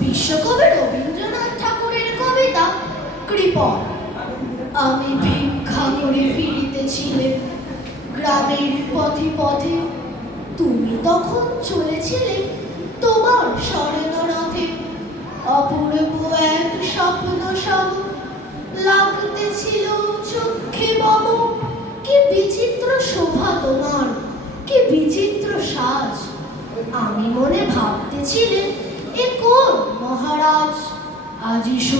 বিশ্বকবি রবীন্দ্রনাথ ঠাকুরের কবিতা, কৃপণ। আমি ভিক্ষা করে ফিরিতেছিলে, গ্রামের পথে পথে। তুমি তখন চলেছিলে তোমার স্মরণ অপূর্ব এক স্বপ্ন সব লাগতেছিল চোখে মম কি বিচিত্র শোভা তোমার, কি বিচিত্র সাজ। আমি মনে ভাবতেছিলেন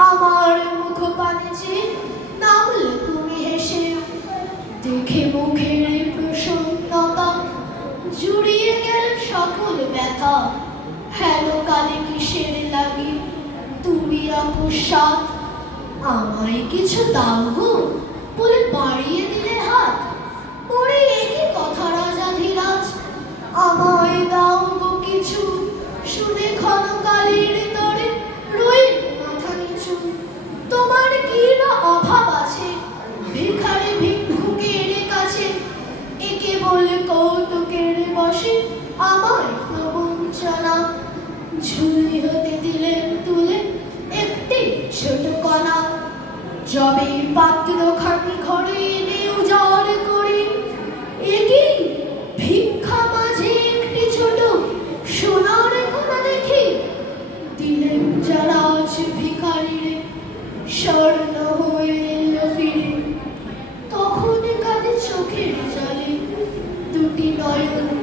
আমার মুখ পানে চেয়ে নামলে তুমি হেসে দেখে মুখের প্রসন্নতা জুড়িয়ে গেল সকল ব্যথা। হেন কালে কিসের লাগে? তুমি অকস্মাৎ আমায় কিছু দাও গো বলে বাড়িয়ে বলে কৌতুকের বসে আমার প্রবঞ্চনা ঝুলি হতে দিলেন তুলে একটি ছোট কণা যবে পাত্র খানি ঘরে all